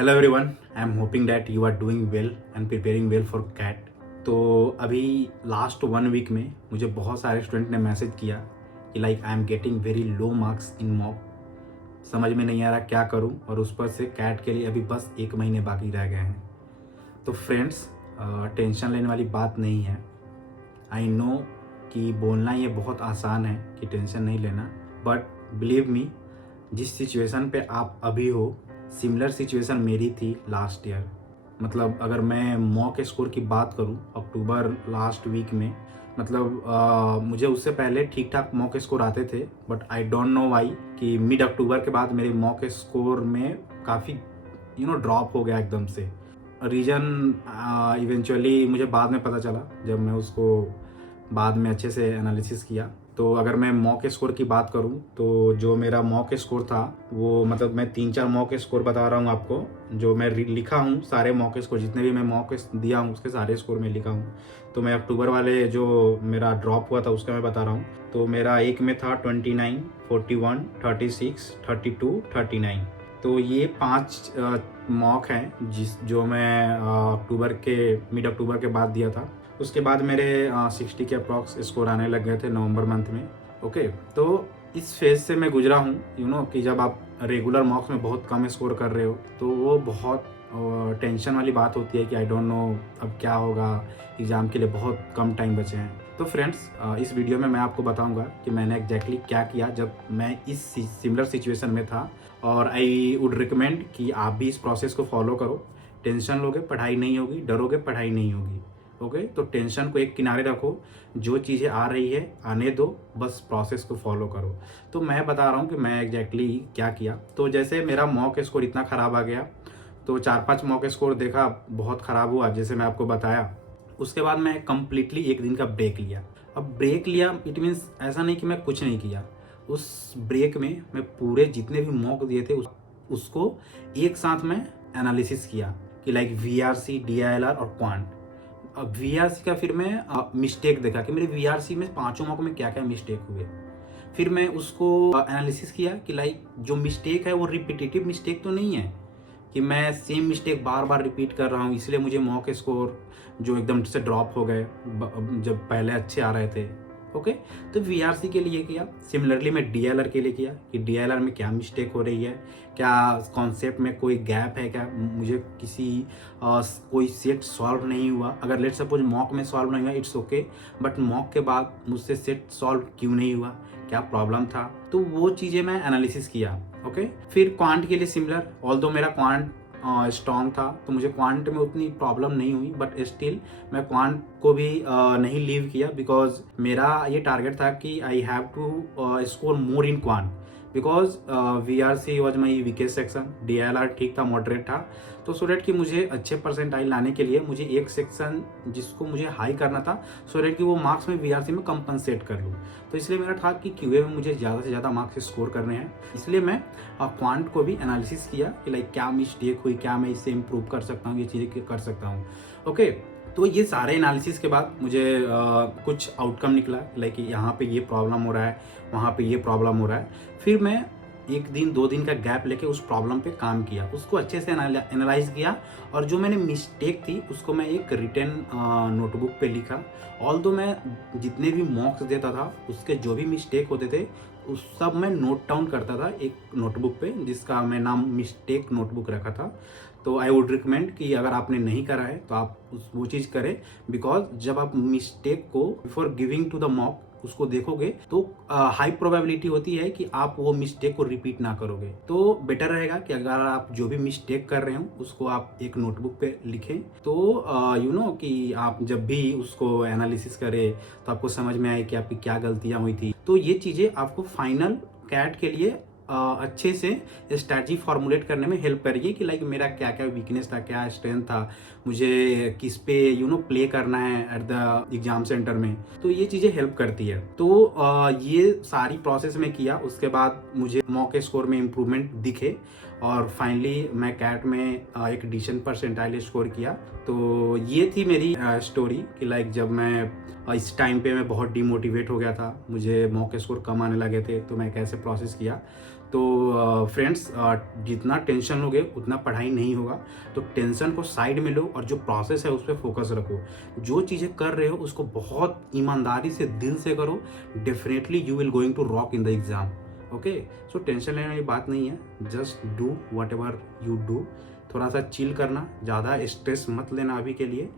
Hello everyone, I am hoping that you are doing well and preparing well for CAT. तो अभी last 1 week में मुझे बहुत सारे स्टूडेंट ने मैसेज किया कि like I am getting very low marks in mock, समझ में नहीं आ रहा क्या करूं, और उस पर से कैट के लिए अभी बस 1 महीने बाकी रह गए हैं। तो फ्रेंड्स, टेंशन लेने वाली बात नहीं है। आई नो कि बोलना ये बहुत आसान है कि टेंशन नहीं लेना, बट बिलीव मी, जिस सिचुएशन पे आप अभी हो, सिमिलर सिचुएशन मेरी थी लास्ट ईयर। मतलब अगर मैं मॉक स्कोर की बात करूं, अक्टूबर लास्ट वीक में, मतलब मुझे उससे पहले ठीक ठाक मॉक स्कोर आते थे, but I don't know why कि मिड अक्टूबर के बाद मेरे मॉक स्कोर में काफ़ी ड्रॉप हो गया एकदम से। रीज़न इवेंचुअली मुझे बाद में पता चला, जब मैं उसको बाद में अच्छे से एनालिसिस किया। तो अगर मैं मॉक स्कोर की बात करूं, तो जो मेरा मॉक स्कोर था वो, मतलब मैं 3-4 मॉक स्कोर बता रहा हूं आपको, जो मैं लिखा हूं। सारे मॉक स्कोर जितने भी मैं मॉक दिया हूं उसके सारे स्कोर में लिखा हूं। तो मैं अक्टूबर वाले जो मेरा ड्रॉप हुआ था उसका मैं बता रहा हूँ। तो मेरा एक में था 29, 41, 36, 32, 39। तो ये 5 मॉक हैं जो मैं मिड अक्टूबर के बाद दिया था। उसके बाद मेरे 60 के अप्रॉक्स स्कोर आने लग गए थे नवंबर मंथ में। ओके, तो इस फेज से मैं गुजरा हूँ कि जब आप रेगुलर मॉक्स में बहुत कम स्कोर कर रहे हो तो वो बहुत टेंशन वाली बात होती है कि आई डोंट नो अब क्या होगा, एग्ज़ाम के लिए बहुत कम टाइम बचे हैं। तो फ्रेंड्स, इस वीडियो में मैं आपको बताऊंगा कि मैंने एग्जैक्टली क्या किया जब मैं इस सिमिलर सिचुएशन में था, और आई वुड रिकमेंड कि आप भी इस प्रोसेस को फॉलो करो। टेंशन लोगे पढ़ाई नहीं होगी, डरोगे पढ़ाई नहीं होगी। ओके, तो टेंशन को एक किनारे रखो, जो चीज़ें आ रही है आने दो, बस प्रोसेस को फॉलो करो। तो मैं बता रहा हूँ कि मैं एग्जैक्टली क्या किया। तो जैसे मेरा मॉक स्कोर इतना ख़राब आ गया, तो 4-5 मॉक स्कोर देखा, बहुत ख़राब हुआ जैसे मैं आपको बताया। उसके बाद मैं कम्प्लीटली एक दिन का ब्रेक लिया। अब ब्रेक लिया इट मीन्स ऐसा नहीं कि मैं कुछ नहीं किया। उस ब्रेक में मैं पूरे जितने भी मॉक दिए थे उसको एक साथ में एनालिसिस किया कि लाइक VRC, DILR और क्वांट। अब VRC का फिर मैं मिस्टेक देखा कि मेरे VRC में 5 मॉक में क्या क्या मिस्टेक हुए। फिर मैं उसको एनालिसिस किया कि लाइक जो मिस्टेक है वो रिपीटेटिव मिस्टेक तो नहीं है कि मैं सेम मिस्टेक बार बार रिपीट कर रहा हूँ, इसलिए मुझे मॉक स्कोर जो एकदम से ड्रॉप हो गए जब पहले अच्छे आ रहे थे। ओके, तो VRC के लिए किया। सिमिलरली मैं DLR के लिए किया कि DLR में क्या मिस्टेक हो रही है, क्या कॉन्सेप्ट में कोई गैप है, क्या मुझे कोई सेट सॉल्व नहीं हुआ। अगर लेट सपोज मॉक में सॉल्व नहीं हुआ इट्स ओके, बट मॉक के बाद मुझसे सेट सॉल्व क्यों नहीं हुआ, क्या प्रॉब्लम था, तो वो चीज़ें मैं एनालिसिस किया। ओके, फिर क्वांट के लिए सिमिलर, ऑल्दो मेरा क्वांट स्ट्रॉन्ग था तो मुझे क्वांट में उतनी प्रॉब्लम नहीं हुई, बट स्टिल मैं क्वांट को भी नहीं लीव किया, बिकॉज मेरा ये टारगेट था कि I have to score more in quant, because VRC was my weakest section, DLR ठीक था, मॉडरेट था। तो सो डेट कि मुझे अच्छे परसेंटाइल लाने के लिए मुझे एक सेक्शन जिसको मुझे हाई करना था, सो डेट कि वो मार्क्स में VRC में कंपनसेट कर लूँ। तो इसलिए मेरा था कि QA में मुझे ज़्यादा से ज़्यादा मार्क्स स्कोर करने हैं, इसलिए मैं क्वांट को भी एनालिसिस किया कि लाइक क्या मिस्टेक हुई, क्या मैं इससे इम्प्रूव कर सकता हूँ, ये चीज़ें कर सकता हूँ। ओके, तो ये सारे एनालिसिस के बाद मुझे कुछ आउटकम निकला, लाइक यहाँ पे ये प्रॉब्लम हो रहा है, वहाँ पे ये प्रॉब्लम हो रहा है। फिर मैं 1-2 दिन का गैप लेके उस प्रॉब्लम पे काम किया, उसको अच्छे से एनालाइज किया, और जो मैंने मिस्टेक थी उसको मैं एक रिटन नोटबुक पे लिखा। ऑल्दो मैं जितने भी मॉक्स देता था उसके जो भी मिस्टेक होते थे उस सब मैं नोट डाउन करता था एक नोटबुक पे, जिसका मैं नाम मिस्टेक नोटबुक रखा था। तो आई वुड रिकमेंड कि अगर आपने नहीं करा है तो आप वो चीज़ करें, बिकॉज जब आप मिस्टेक को before giving to the mock उसको देखोगे तो हाई प्रोबेबिलिटी होती है कि आप वो मिस्टेक को रिपीट ना करोगे। तो बेटर रहेगा कि अगर आप जो भी मिस्टेक कर रहे हो उसको आप एक नोटबुक पे लिखें, तो कि आप जब भी उसको एनालिसिस करें तो आपको समझ में आए कि आपकी क्या गलतियां हुई थी। तो ये चीज़ें आपको फाइनल कैट के लिए अच्छे से स्ट्रैटेजी फॉर्मुलेट करने में हेल्प करिए कि लाइक मेरा क्या क्या वीकनेस था, क्या स्ट्रेंथ था, मुझे किस पे प्ले करना है एट द एग्जाम सेंटर में। तो ये चीज़ें हेल्प करती है। तो ये सारी प्रोसेस में किया, उसके बाद मुझे मॉक स्कोर में इम्प्रूवमेंट दिखे, और फाइनली मैं कैट में एक डिसेंट परसेंटाइल स्कोर किया। तो ये थी मेरी स्टोरी कि लाइक जब मैं इस टाइम पे मैं बहुत डिमोटिवेट हो गया था, मुझे मॉक स्कोर कम आने लगे थे, तो मैं कैसे प्रोसेस किया। तो फ्रेंड्स, जितना टेंशन लोगे उतना पढ़ाई नहीं होगा। तो टेंशन को साइड में लो और जो प्रोसेस है उस पर फोकस रखो। जो चीज़ें कर रहे हो उसको बहुत ईमानदारी से, दिल से करो। Definitely you will going to rock in the exam. Okay, so tension लेने वाली बात नहीं है। Just do whatever you do. थोड़ा सा चिल करना, ज़्यादा स्ट्रेस मत लेना अभी के लिए,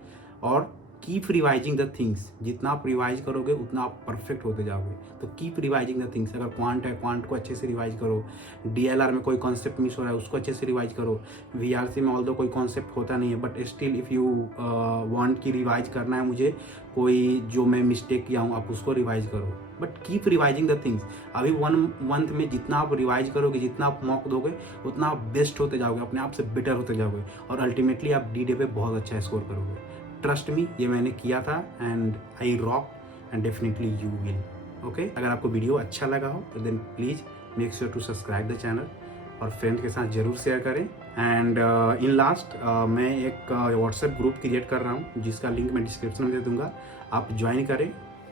और कीप रिवाइजिंग द थिंग्स। जितना आप रिवाइज करोगे उतना आप परफेक्ट होते जाओगे। तो कीप रिवाइजिंग द थिंग्स। अगर क्वांट है, क्वांट को अच्छे से रिवाइज करो। डीएलआर में कोई कॉन्सेप्ट मिस हो रहा है उसको अच्छे से रिवाइज करो। वीआरसी में ऑल्दो कोई कॉन्सेप्ट होता नहीं है, but still if you want कि रिवाइज करना है मुझे, कोई जो मैं मिस्टेक किया हूँ आप उसको रिवाइज करो। But keep revising the things. अभी 1 मंथ में जितना आप रिवाइज करोगे, जितना आप मॉक दोगे, उतना आप बेस्ट होते जाओगे, अपने आप से बेटर होते जाओगे, और अल्टीमेटली आप डी डे पे बहुत अच्छा स्कोर करोगे। ट्रस्ट मी, ये मैंने किया था and I rock, and definitely you will. Okay, अगर आपको वीडियो अच्छा लगा हो तो then please make sure to subscribe the channel और फ्रेंड के साथ ज़रूर शेयर करें। एंड इन लास्ट मैं एक व्हाट्सएप ग्रुप क्रिएट कर रहा हूँ जिसका लिंक मैं डिस्क्रिप्शन में दे दूँगा। आप ज्वाइन करें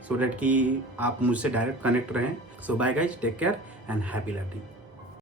सो डैट कि आप मुझसे डायरेक्ट कनेक्ट रहें। So bye guys, take care and happy learning.